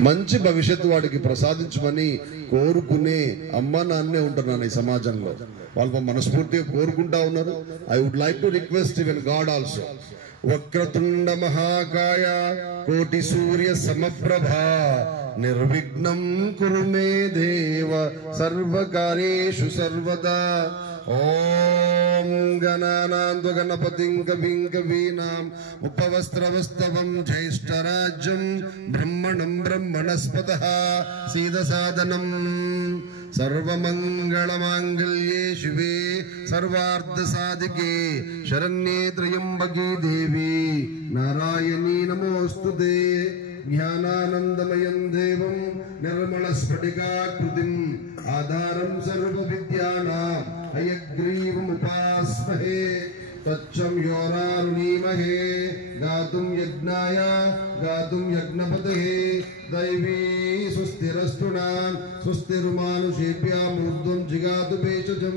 మంచి భవిష్యత్తు వాడికి ప్రసాదించమని కోరుకునే అమ్మ నాన్నే ఉంటున్నాను ఈ సమాజంలో. వాళ్ళు మనస్ఫూర్తిగా కోరుకుంటా ఉన్నారు. I would like to request even God also. వక్రతుండ మహాకాయ కోటి సూర్య సమప్రభా నిర్విఘ్నం కురు మే దేవ సర్వకార్యేషు సర్వదా. ఓం గణానాం గణపతిం కవిం కవీనాం ఉపవస్త్రవస్తవం జ్యేష్ఠరాజ్యం బ్రహ్మణం బ్రహ్మణస్పతః సీదసాదనం. సర్వమంగళమాంగళ్యే శివే సర్వార్థసాధికే శరణ్యే త్రయంబకే దేవి నారాయణీ నమోస్తుతే. జ్ఞానానందమయం దేవం నిర్మలస్ఫటికాకృతిం ఆధారం సర్వవిద్యానాం హయగ్రీవముపాస్మహే. తచ్చం యోరారుణీమహే గాతుం యజ్ఞాయ గాతుం యజ్ఞపతయే. దైవీ సుస్థిరస్తు నాం సుస్థిరుమానుషేభ్యాం ఊర్ధ్వం జిగాతు భేషజం.